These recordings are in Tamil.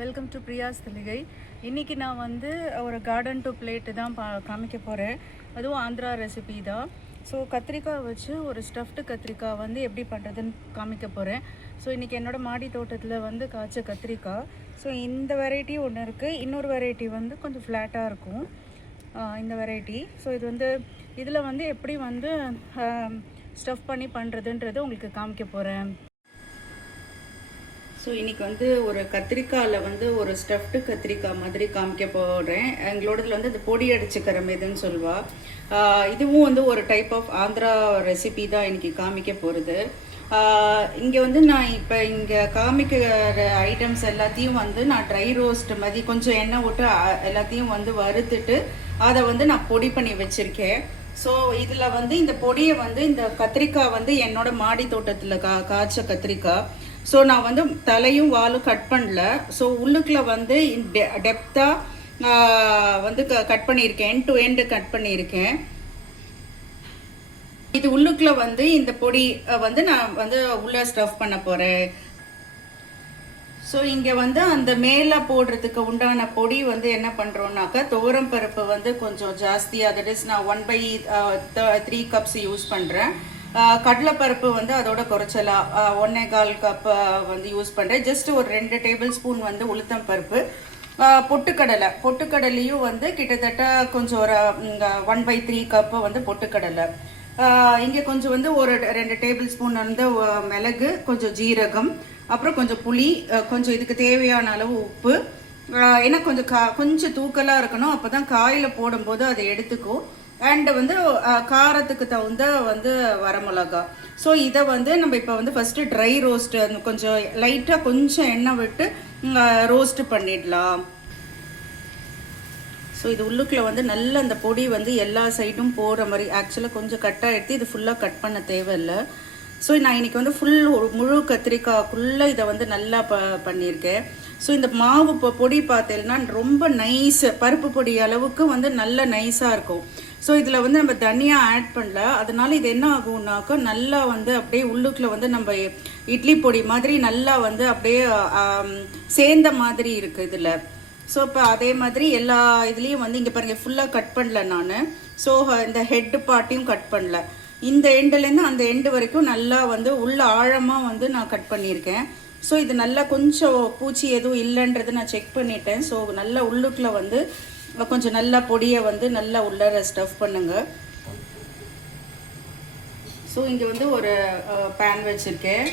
வெல்கம் டு பிரியாஸ் தெளிகை. இன்றைக்கி நான் வந்து ஒரு கார்டன் டு பிளேட்டு தான் காமிக்க போகிறேன். அதுவும் ஆந்திரா ரெசிபி தான். ஸோ கத்திரிக்காய் வச்சு ஒரு ஸ்டஃப்டு கத்திரிக்காய் வந்து எப்படி பண்ணுறதுன்னு காமிக்க போகிறேன். ஸோ இன்றைக்கி என்னோடய மாடி தோட்டத்தில் வந்து காய்ச்ச கத்திரிக்காய். ஸோ இந்த வெரைட்டி ஒன்று இருக்குது, இன்னொரு வெரைட்டி வந்து கொஞ்சம் ஃப்ளாட்டாக இருக்கும் இந்த வெரைட்டி. ஸோ இது வந்து இதில் வந்து எப்படி வந்து ஸ்டஃப் பண்ணி பண்ணுறதுன்றது உங்களுக்கு காமிக்க போகிறேன். ஸோ இன்றைக்கி வந்து ஒரு கத்திரிக்காயில் வந்து ஒரு ஸ்டஃப்டு கத்திரிக்காய் மாதிரி காமிக்க போடுறேன். எங்களோடதில் வந்து இந்த பொடி அடிச்சுக்கிற இதுன்னு சொல்லுவாள். இதுவும் வந்து ஒரு டைப் ஆஃப் ஆந்திரா ரெசிபி தான் இன்றைக்கி காமிக்க போகிறது. இங்கே வந்து நான் இப்போ இங்கே காமிக்கிற ஐட்டம்ஸ் எல்லாத்தையும் வந்து நான் ட்ரை ரோஸ்ட் மாதிரி கொஞ்சம் எண்ணெய் விட்டு எல்லாத்தையும் வந்து வறுத்துட்டு அதை வந்து நான் பொடி பண்ணி வச்சுருக்கேன். ஸோ இதில் வந்து இந்த பொடியை வந்து இந்த கத்திரிக்காய் வந்து என்னோடய மாடி தோட்டத்தில் காய்ச்ச கத்திரிக்காய். ஸோ நான் வந்து தலையும் வாலும் கட் பண்ணல. ஸோ உள்ளுக்குள்ள வந்து டெப்த்தாக வந்து கட் பண்ணியிருக்கேன், எண்ட் டு எண்டு கட் பண்ணியிருக்கேன். இது உள்ளுக்குள்ள வந்து இந்த பொடி வந்து நான் வந்து உள்ள ஸ்டஃப் பண்ண போகிறேன். ஸோ இங்கே வந்து அந்த மேலே போடுறதுக்கு உண்டான பொடி வந்து என்ன பண்ணுறோன்னாக்கா, துவரம் பருப்பு வந்து கொஞ்சம் ஜாஸ்தியாக, தட் இஸ் நான் 1/3 கப்ஸ் யூஸ் பண்ணுறேன். கடலைப்பருப்பு வந்து அதோட குறைச்சலா 1.25 கப் வந்து யூஸ் பண்ணுறேன். ஜஸ்ட் ஒரு 2 டேபிள் ஸ்பூன் வந்து உளுத்தம் பருப்பு. பொட்டுக்கடலையும் வந்து கிட்டத்தட்ட கொஞ்சம் ஒரு 1/3 கப்பு வந்து பொட்டுக்கடலை. இங்கே கொஞ்சம் வந்து ஒரு 2 டேபிள் ஸ்பூன் வந்து மிளகு, கொஞ்சம் ஜீரகம், அப்புறம் கொஞ்சம் புளி, கொஞ்சம் இதுக்கு தேவையான அளவு உப்பு. ஏன்னா கொஞ்சம் தூக்கலாக இருக்கணும், அப்போ தான் காயில் போடும்போது அதை எடுத்துக்கும். அண்டு வந்து காரத்துக்கு தகுந்த வந்து வரமிளகா. ஸோ இதை வந்து நம்ம இப்போ வந்து ஃபஸ்ட்டு ட்ரை ரோஸ்ட்டு கொஞ்சம் லைட்டாக கொஞ்சம் எண்ணெய் விட்டு ரோஸ்ட்டு பண்ணிடலாம். ஸோ இது உள்ளுக்குள்ள வந்து நல்ல அந்த பொடி வந்து எல்லா சைடும் போகிற மாதிரி, ஆக்சுவலாக கொஞ்சம் கட்டாக எடுத்து இது ஃபுல்லாக கட் பண்ண தேவையில்லை. ஸோ நான் இன்றைக்கி வந்து முழு கத்திரிக்காய்க்குள்ளே இதை வந்து நல்லா பண்ணியிருக்கேன். ஸோ இந்த மாவு பொடி பார்த்தேன்னா ரொம்ப நைஸ், பருப்பு பொடி அளவுக்கு வந்து நல்ல நைஸாக இருக்கும். ஸோ இதில் வந்து நம்ம தனியாக ஆட் பண்ணல, அதனால இது என்ன ஆகும்னாக்கா நல்லா வந்து அப்படியே உள்ளுக்குள்ள வந்து நம்ம இட்லி பொடி மாதிரி நல்லா வந்து அப்படியே சேர்ந்த மாதிரி இருக்குது இதில். ஸோ இப்போ அதே மாதிரி எல்லா இதுலேயும் வந்து இங்கே பாருங்கள் ஃபுல்லாக கட் பண்ணல நான். ஸோ இந்த ஹெட்டு பார்ட்டையும் கட் பண்ணல, இந்த எண்டுலேருந்து அந்த எண்டு வரைக்கும் நல்லா வந்து உள்ள ஆழமாக வந்து நான் கட் பண்ணியிருக்கேன். ஸோ இது நல்லா கொஞ்சம் பூச்சி எதுவும் இல்லைன்றது நான் செக் பண்ணிட்டேன். ஸோ நல்லா உள்ளுக்குள்ள வந்து கொஞ்சம் நல்லா பொடியை வந்து நல்லா உள்ளே ஸ்டஃப் பண்ணுங்க. ஸோ இங்கே வந்து ஒரு பேன் வச்சுருக்கேன்.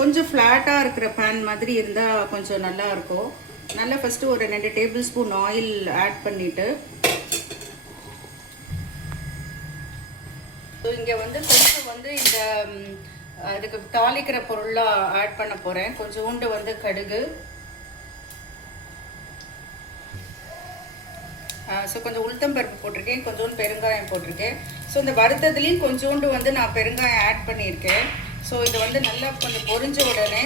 கொஞ்சம் ஃப்ளாட்டாக இருக்கிற பேன் மாதிரி இருந்தால் கொஞ்சம் நல்லா இருக்கும். நல்லா ஃபஸ்ட்டு ஒரு 2 டேபிள் ஸ்பூன் ஆயில் ஆட் பண்ணிவிட்டு, ஸோ இங்கே வந்து கொஞ்சம் வந்து இந்த அதுக்கு தாளிக்கிற பொருளாக ஆட் பண்ண போகிறேன். கொஞ்சோண்டு வந்து கடுகு, ஸோ கொஞ்சம் உளுத்தம் பருப்பு போட்டிருக்கேன், கொஞ்சோண்டு பெருங்காயம் போட்டிருக்கேன். ஸோ இந்த வறுத்ததுலேயும் கொஞ்சோண்டு வந்து நான் பெருங்காயம் ஆட் பண்ணியிருக்கேன். ஸோ இது வந்து நல்லா கொஞ்சம் பொரிஞ்ச உடனே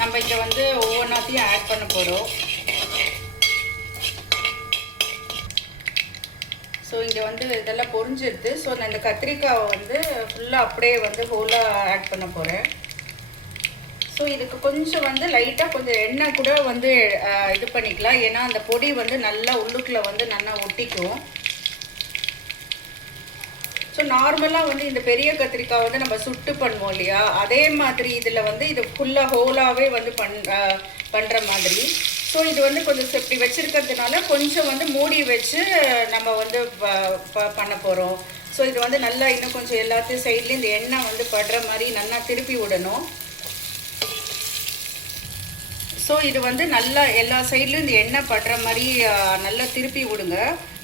நம்ம இங்கே வந்து ஒவ்வொன்றாத்தையும் ஆட் பண்ண போகிறோம். ஸோ இங்கே வந்து இதெல்லாம் பொரிஞ்சிடுது. ஸோ நான் இந்த கத்திரிக்காவை வந்து ஃபுல்லாக அப்படியே வந்து ஹோலாக ஆட் பண்ண போகிறேன். ஸோ இதுக்கு கொஞ்சம் வந்து லைட்டாக கொஞ்சம் எண்ணெய் கூட வந்து இது பண்ணிக்கலாம், ஏன்னா அந்த பொடி வந்து நல்லா உள்ளுக்குள்ளே வந்து நல்லா ஒட்டிக்கும். ஸோ நார்மலாக வந்து இந்த பெரிய கத்திரிக்காய் வந்து நம்ம சுட்டு பண்ணுவோம் இல்லையா, அதே மாதிரி இதில் வந்து இது ஃபுல்லாக ஹோலாகவே வந்து பண்ணுற மாதிரி. ஸோ இது வந்து கொஞ்சம் இப்படி வச்சுருக்கிறதுனால கொஞ்சம் வந்து மூடி வச்சு நம்ம வந்து பண்ண போகிறோம். ஸோ இது வந்து நல்லா இன்னும் கொஞ்சம் எல்லாத்தையும் சைட்லேயும் இந்த எண்ணெய் வந்து படுற மாதிரி நல்லா திருப்பி விடணும். ஸோ இது வந்து நல்லா எல்லா சைட்லேயும் இந்த எண்ணெய் படுற மாதிரி நல்லா திருப்பி விடுங்க.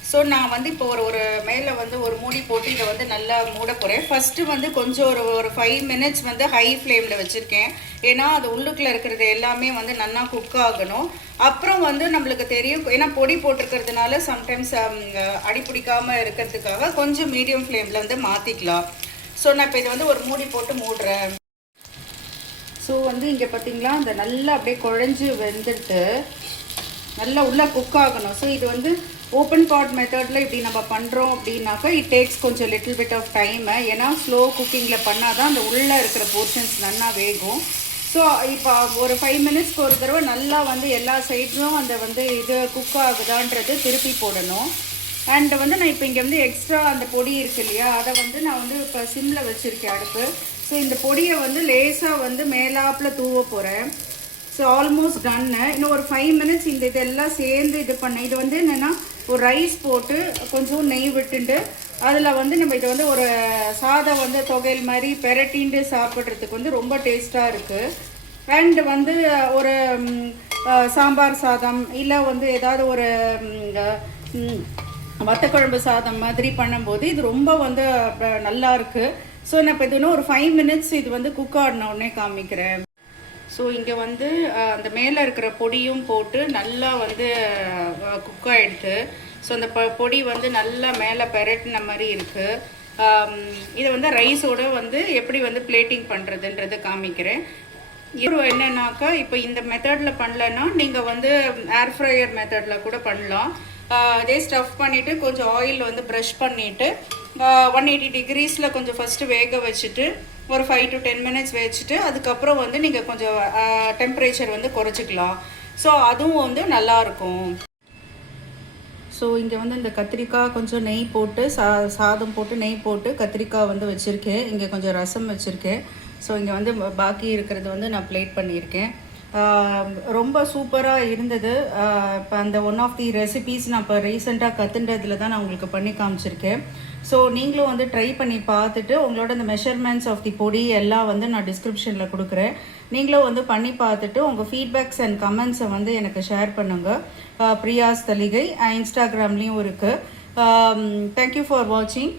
ஸோ நான் வந்து இப்போ ஒரு மேலே வந்து ஒரு மூடி போட்டு இதை வந்து நல்லா மூட போகிறேன். ஃபஸ்ட்டு வந்து கொஞ்சம் ஒரு 5 மினிட்ஸ் வந்து ஹை ஃப்ளேமில் வச்சுருக்கேன், ஏன்னா அது உள்ளுக்குள்ளே இருக்கிறது எல்லாமே வந்து நல்லா குக் ஆகணும். அப்புறம் வந்து நம்மளுக்கு தெரியும், ஏன்னா பொடி போட்டிருக்கிறதுனால சம்டைம்ஸ் அடி பிடிக்காமல் இருக்கிறதுக்காக கொஞ்சம் மீடியம் ஃப்ளேமில் வந்து மாற்றிக்கலாம். ஸோ நான் இப்போ இதை வந்து ஒரு மூடி போட்டு மூடுறேன். ஸோ வந்து இங்கே பார்த்தீங்களா, அந்த நல்லா அப்படியே குழஞ்சி வெந்துட்டு நல்லா உள்ளே குக் ஆகணும். ஸோ இது வந்து ஓப்பன் பாட் மெத்தடில் இப்படி நம்ம பண்ணுறோம் அப்படின்னாக்கா இட் டேக்ஸ் கொஞ்சம் லிட்டில் பிட் ஆஃப் டைமு, ஏன்னா ஸ்லோ குக்கிங்கில் பண்ணால் தான் அந்த உள்ளே இருக்கிற போர்ஷன்ஸ் நல்லா வேகும். ஸோ இப்போ ஒரு 5 மினிட்ஸ்க்கு ஒரு தடவை நல்லா வந்து எல்லா சைட்ஸும் அந்த வந்து இது குக் ஆகுதான்றது திருப்பி போடணும். அண்ட் வந்து நான் இப்போ இங்கே வந்து எக்ஸ்ட்ரா அந்த பொடி இருக்குது இல்லையா, அதை வந்து நான் வந்து இப்போ சிம்மில் வச்சுருக்கேன் அடுப்பு. ஸோ இந்த பொடியை வந்து லேசாக வந்து மேலாப்பில் தூவ போகிறேன். ஸோ ஆல்மோஸ்ட் டன்னு. இன்னும் ஒரு 5 மினிட்ஸ் இந்த இதெல்லாம் சேர்ந்து இது பண்ணேன். இது வந்து என்னென்னா ஒரு ரைஸ் போட்டு கொஞ்சம் நெய் விட்டுண்டு அதில் வந்து நம்ம இதை வந்து ஒரு சாதம் வந்து தொகையில் மாதிரி பெரட்டின்ட்டு சாப்பிட்றதுக்கு வந்து ரொம்ப டேஸ்ட்டாக இருக்குது. அண்டு வந்து ஒரு சாம்பார் சாதம் இல்லை வந்து ஏதாவது ஒரு வத்தக்குழம்பு சாதம் மாதிரி பண்ணும்போது இது ரொம்ப வந்து நல்லா இருக்குது. ஸோ நான் இப்போ இது இன்னும் ஒரு 5 மினிட்ஸ் இது வந்து குக் ஆடின உடனே காமிக்கிறேன். ஸோ இங்கே வந்து அந்த மேலே இருக்கிற பொடியும் போட்டு நல்லா வந்து குக் ஆகிடுது. ஸோ அந்த பொடி வந்து நல்லா மேலே பெரட்டின மாதிரி இருக்குது. இதை வந்து ரைஸோடு வந்து எப்படி வந்து பிளேட்டிங் பண்ணுறதுன்றது காமிக்கிறேன். இது என்னன்னாக்கா இப்போ இந்த மெத்தடில் பண்ணலன்னா நீங்கள் வந்து ஏர் ஃப்ரையர் மெத்தடில் கூட பண்ணலாம். அதே ஸ்டஃப் பண்ணிவிட்டு கொஞ்சம் ஆயில் வந்து ப்ரஷ் பண்ணிவிட்டு 180 டிகிரிஸில் கொஞ்சம் ஃபஸ்ட்டு வேக வச்சுட்டு ஒரு 5 to 10 மினிட்ஸ் வச்சுட்டு அதுக்கப்புறம் வந்து நீங்கள் கொஞ்சம் டெம்பரேச்சர் வந்து குறைச்சிக்கலாம். ஸோ அதுவும் வந்து நல்லாயிருக்கும். ஸோ இங்கே வந்து இந்த கத்திரிக்காய் கொஞ்சம் நெய் போட்டு சாதம் போட்டு நெய் போட்டு கத்திரிக்காய் வந்து வச்சுருக்கேன். இங்கே கொஞ்சம் ரசம் வச்சுருக்கேன். ஸோ இங்கே வந்து பாக்கி இருக்கிறது வந்து நான் பிளேட் பண்ணியிருக்கேன். ரொம்ப சூப்பராக இருந்தது. இப்போ அந்த ஒன் ஆஃப் தி ரெசிபீஸ் நான் இப்போ ரீசெண்டாக கற்றுன்றதுல தான் நான் உங்களுக்கு பண்ணி காமிச்சிருக்கேன். ஸோ நீங்களும் வந்து ட்ரை பண்ணி பார்த்துட்டு உங்களோட இந்த மெஷர்மெண்ட்ஸ் ஆஃப் தி பொடி எல்லாம் வந்து நான் டிஸ்கிரிப்ஷனில் கொடுக்குறேன். நீங்களும் வந்து பண்ணி பார்த்துட்டு உங்கள் ஃபீட்பேக்ஸ் அண்ட் கமெண்ட்ஸை வந்து எனக்கு ஷேர் பண்ணுங்கள். பிரியாஸ் தலிகை இன்ஸ்டாகிராம்லேயும் இருக்குது. தேங்க்யூ ஃபார் வாட்சிங்.